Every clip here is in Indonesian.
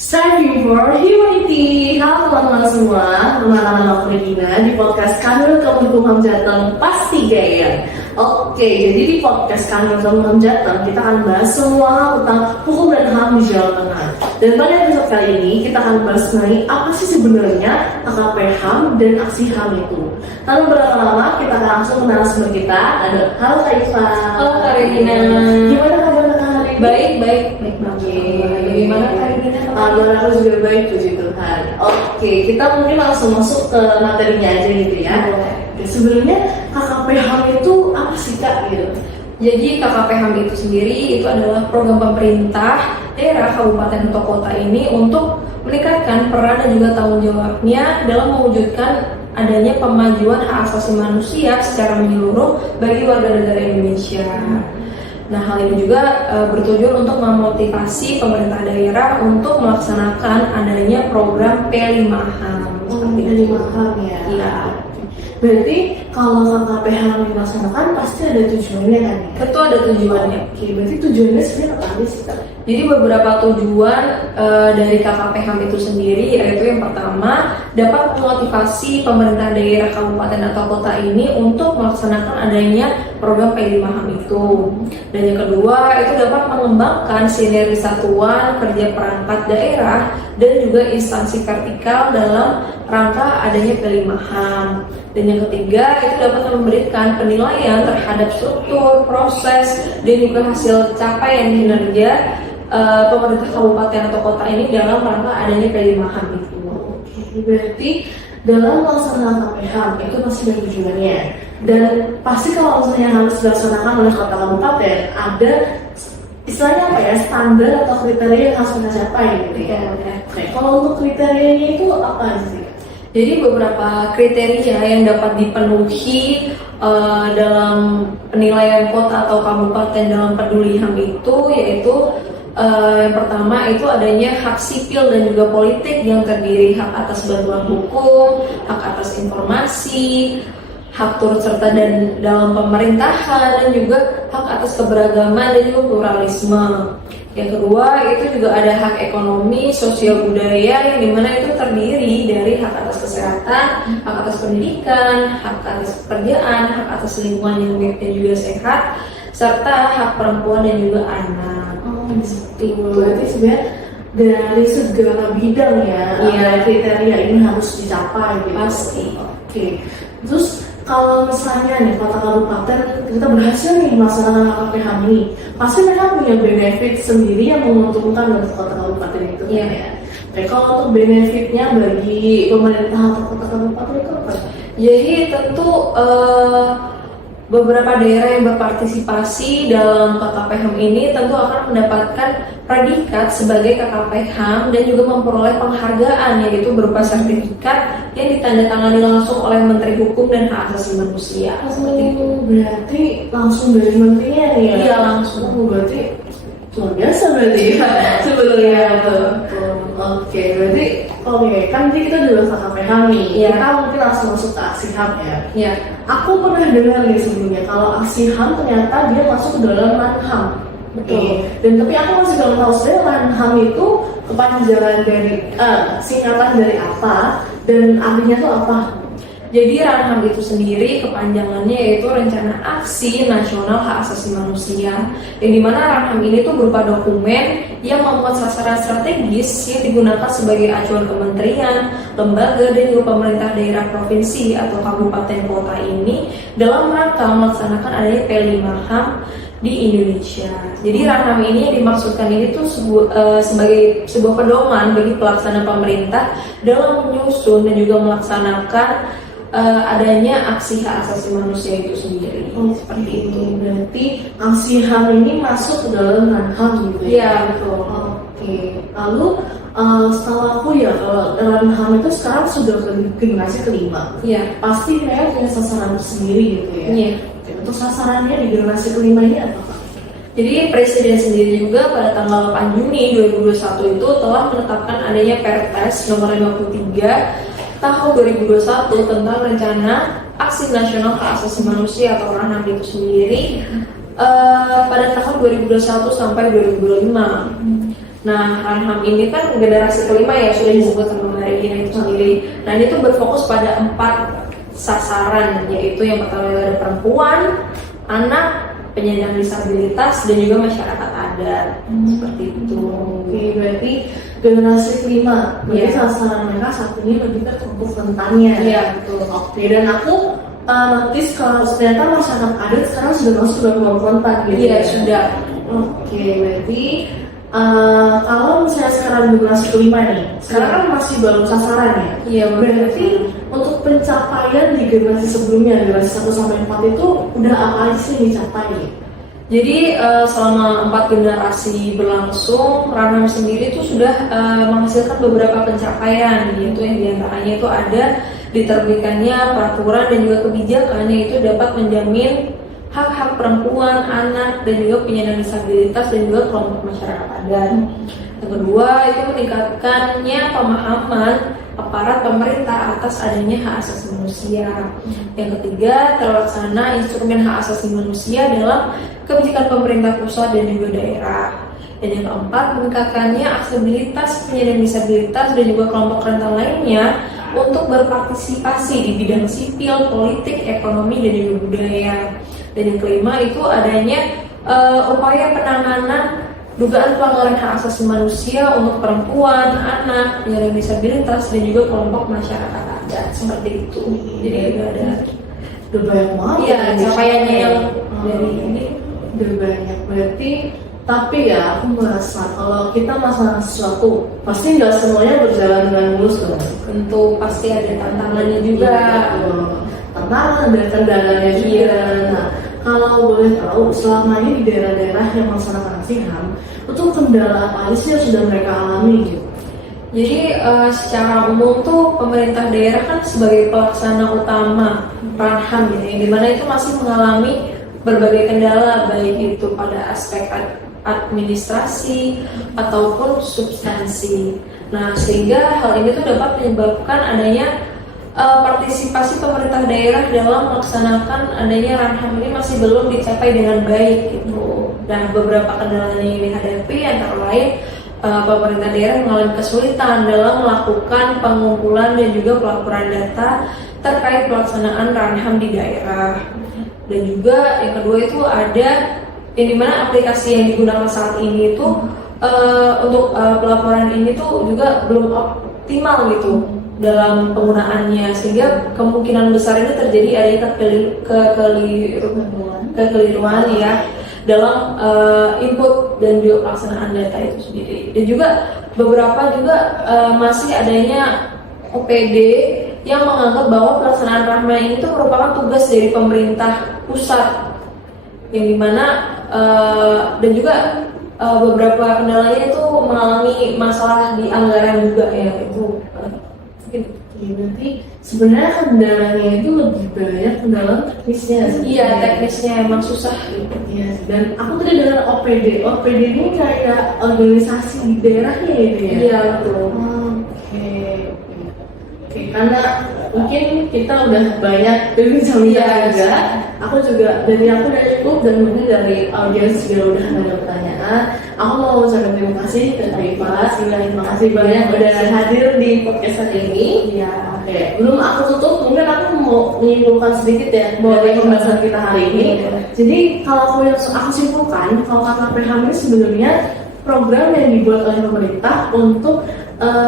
Striving for Humanity. Halo teman-teman semua, teman-teman aku Regina di podcast Kanwil Kemenkumham Jateng Pasti Gaya. Oke, jadi di podcast Kanwil Kemenkumham Jateng kita akan bahas semua hal tentang hukum dan HAM di Jawa Tengah. Dan pada episode kali ini kita akan bahas mengenai apa sih sebenarnya KKP HAM dan aksi HAM itu. Lalu berlama-lama kita akan langsung ke narasumber kita. Halo Kak Iva. Halo Kak Regina. Gimana kabar Kak hari ini? Baik banget. Gimana Kak Regina? Kabar aku juga baik, puji Tuhan. Oke, kita mungkin langsung masuk ke materinya aja gitu ya. Oke, sebenarnya KKP HAM itu apa sih Kak? Gitu. Jadi KKP HAM itu sendiri itu adalah program pemerintah daerah, kabupaten atau kota ini untuk meningkatkan peran dan juga tanggung jawabnya dalam mewujudkan adanya pemajuan hak asasi manusia secara menyeluruh bagi warga negara Indonesia. Nah, hal ini juga bertujuan untuk memotivasi pemerintah daerah untuk melaksanakan adanya program P5HAM. P5HAM ya. Iya. Berarti kalau KKP HAM dilaksanakan pasti ada tujuannya kan? Itu ada tujuannya. Oke, berarti tujuannya sebenarnya apa sih Kak? Jadi beberapa tujuan dari KKP HAM itu sendiri yaitu yang pertama dapat memotivasi pemerintah daerah, kabupaten atau kota ini untuk melaksanakan adanya program P5HAM itu. Dan yang kedua itu dapat mengembangkan sinergi satuan kerja perangkat daerah dan juga instansi vertikal dalam rangka adanya P5HAM. Dan yang ketiga itu dapat memberikan penilaian terhadap struktur, proses, dan juga hasil capaian kinerja pemerintah kabupaten atau kota ini dalam rangka adanya P5HAM itu. Oke, berarti dalam melaksanakan KKP HAM itu pasti ada tujuannya. Dan pasti kalau misalnya harus dilaksanakan oleh kota kabupaten ada istilahnya apa ya, standar atau kriteria yang harus kita capai gitu ya. Oke, kalau untuk kriterianya itu apa sih? Jadi beberapa kriteria yang dapat dipenuhi dalam penilaian kota atau kabupaten dalam peduli HAM itu yaitu yang pertama itu adanya hak sipil dan juga politik yang terdiri hak atas bantuan hukum, hak atas informasi, hak turut serta dan dalam pemerintahan, dan juga hak atas keberagaman dan juga pluralisme. Yang kedua itu juga ada hak ekonomi, sosial budaya yang dimana itu terdiri dari hak atas kesehatan, hak atas pendidikan, hak atas pekerjaan, hak atas lingkungan yang baik dan juga sehat, serta hak perempuan dan juga anak. Seperti itu. Berarti sebenarnya dari segala bidang ya, kriteria ini harus dicapai gitu. Pasti. Oke. Terus kalau misalnya nih kota kabupaten kita berhasil nih melaksanakan KKP HAM ini, pasti mereka punya benefit sendiri yang menguntungkan untuk kota kabupaten itu. Iya. Ya. Oke, kalau untuk benefitnya bagi pemerintah atau kota kabupaten itu apa? Jadi tentu beberapa daerah yang berpartisipasi dalam KKP HAM ini tentu akan mendapatkan predikat sebagai KKP HAM dan juga memperoleh penghargaan yaitu berupa sertifikat yang ditandatangani langsung oleh Menteri Hukum dan Hak Asasi Manusia. Seperti itu. Berarti langsung dari menterinya nih ya? Iya, langsung. Berarti luar biasa berarti ya sebelumnya tuh. Oke, berarti kan nanti kita udah KKP HAM nih. Iya. Kita mungkin langsung masuk ke aksi HAM ya. Iya. Aku pernah dengar nih sebelumnya kalau aksi HAM ternyata dia masuk ke dalam LAN-HAM. Betul. Dan tapi aku masih belum tahu sebenarnya LAN-HAM itu kepanjangan dari singkatan dari apa dan artinya tuh apa? Jadi RAN-HAM itu sendiri kepanjangannya yaitu Rencana Aksi Nasional Hak Asasi Manusia, yang dimana RAN-HAM ini tuh berupa dokumen yang memuat sasaran strategis yang digunakan sebagai acuan kementerian, lembaga dan juga pemerintah daerah provinsi atau kabupaten kota ini dalam rangka melaksanakan adanya P5HAM di Indonesia. Jadi RAN-HAM ini yang dimaksudkan ini tuh sebagai sebuah pedoman bagi pelaksana pemerintah dalam menyusun dan juga melaksanakan adanya aksi hak asasi manusia itu sendiri. Seperti itu. Berarti aksi HAM ini masuk ke dalam LAN-HAM gitu ya? Iya, betul. Oke. Lalu setelah aku ya kalau LAN-HAM itu sekarang sudah ke generasi kelima. Iya. Pasti mereka punya sasaran sendiri gitu ya? Iya. Untuk sasarannya di generasi kelima ini apa Pak? Jadi Presiden sendiri juga pada tanggal 8 Juni 2021 itu telah menetapkan adanya Perpres nomor 53 tahun 2021 tentang Rencana Aksi Nasional Hak Asasi Manusia atau RAN-HAM itu sendiri pada tahun 2021 sampai 2025. Nah, Ranham ini kan generasi kelima ya, sudah disebut sama Mbak Regina itu sendiri. Nah, ini tuh berfokus pada 4 sasaran, yaitu yang pertama ada perempuan, anak, penyandang disabilitas, dan juga masyarakat adat. Seperti itu. Oke, berarti generasi kelima. Berarti Iya. sasaran mereka saat ini lebih ke kelompok rentannya. Iya, betul. Oke, dan aku notice kalau ternyata masyarakat adat sekarang sudah masuk ke kelompok rentan gitu. Iya, ya? sudah. Oke, berarti kalau misalnya sekarang generasi kelima nih, sekarang kan masih baru sasaran ya. Iya, Berarti untuk pencapaian di generasi sebelumnya, generasi 1 sampai 4 itu udah apa aja sih yang dicapai? Jadi selama 4 generasi berlangsung, Ranham sendiri itu sudah menghasilkan beberapa pencapaian, yaitu yang diantaranya itu ada diterbitkannya peraturan dan juga kebijakan yaitu dapat menjamin hak-hak perempuan, anak, dan juga penyandang disabilitas dan juga kelompok masyarakat adat. Yang kedua itu meningkatkannya pemahaman aparat pemerintah atas adanya hak asasi manusia. Yang ketiga, terlaksana instrumen hak asasi manusia dalam kebijakan pemerintah pusat dan juga daerah. Dan yang keempat, meningkatkannya aksesibilitas penyandang disabilitas dan juga kelompok rentan lainnya untuk berpartisipasi di bidang sipil, politik, ekonomi, dan juga budaya. Dan yang kelima itu adanya upaya penanganan dugaan pelanggaran hak asasi manusia untuk perempuan, anak, penyandang disabilitas, dan juga kelompok masyarakat adat. Seperti itu. Jadi Udah banyak banget. iya, ya, capaiannya yang Hmm. dari ini. Udah banyak. Berarti tapi ya aku merasa kalau kita masalah sesuatu pasti nggak semuanya berjalan dengan mulus dong. Tentu pasti ada tantangannya juga. Tantangan dan kendalanya juga. Nah, kalau boleh tahu selama ini di daerah-daerah yang melaksanakan aksi HAM itu kendala apa aja sih yang sudah mereka alami gitu? Jadi secara umum tuh pemerintah daerah kan sebagai pelaksana utama Ranham ya, yang dimana itu masih mengalami berbagai kendala baik itu pada aspek administrasi ataupun substansi. Nah, sehingga hal ini tuh dapat menyebabkan adanya partisipasi pemerintah daerah dalam melaksanakan adanya Ranham ini masih belum dicapai dengan baik gitu. Dan beberapa kendala yang dihadapi antara lain pemerintah daerah mengalami kesulitan dalam melakukan pengumpulan dan juga pelaporan data terkait pelaksanaan Ranham di daerah. Dan juga yang kedua itu ada yang dimana aplikasi yang digunakan saat ini itu untuk pelaporan ini tuh juga belum optimal gitu dalam penggunaannya, sehingga kemungkinan besar ini terjadi adanya kekeliruan ya dalam input dan juga pelaksanaan data itu sendiri. Dan juga beberapa juga masih adanya OPD yang menganggap bahwa pelaksanaan Ranham ini itu merupakan tugas dari pemerintah pusat, yang dimana dan juga beberapa kendalanya itu mengalami masalah di anggaran juga ya itu. Ya, berarti sebenarnya kendalanya itu lebih banyak kendala teknisnya. Iya, teknisnya emang susah. Iya, dan aku tadi dengar OPD. OPD ini kayak organisasi di daerahnya gitu ya? Iya, betul. Oke, karena mungkin kita udah banyak berbincang-bincang juga. Aku juga dari cukup dan mungkin dari audiens juga udah banyak pertanyaan. Aku mau ucapkan terima kasih ke Kak Iva. Terima kasih banyak udah hadir di podcast hari ini. Iya. Oke, belum aku tutup, mungkin aku mau menyimpulkan sedikit ya dari pembahasan kita hari ini. Jadi kalau aku simpulkan, kalau KKP HAM ini sebenarnya program yang dibuat oleh pemerintah untuk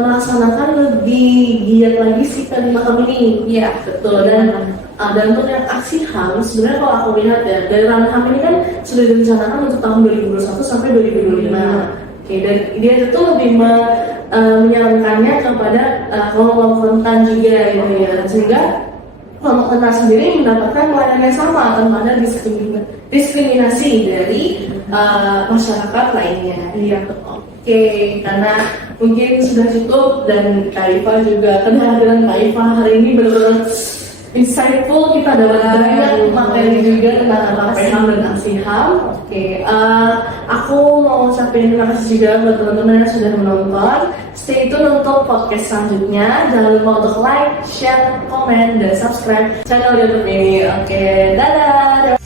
melaksanakan lebih giat lagi si kelima HAM ini. Iya, betul. Dan untuk yang aksi HAM, sebenarnya kalau aku lihat ya, dari Ranham ini kan sudah direncanakan untuk tahun 2021 sampai 2025. Oke, dan dia itu lebih menyarankannya kepada kelompok rentan juga gitu ya, sehingga kelompok rentan sendiri mendapatkan pelayanan yang sama tanpa ada diskriminasi dari masyarakat lainnya. Iya, oke, karena mungkin sudah cukup dan Kak Iva juga kehadiran Kak Iva hari ini benar-benar insightful, kita dapat banyak materi juga tentang KKP HAM dan aksi HAM. Oke, aku mau ucapin terima kasih juga buat teman-teman yang sudah menonton. Stay tune untuk podcast selanjutnya. Jangan lupa untuk like, share, komen, dan subscribe channel YouTube ini. Oke, dadah.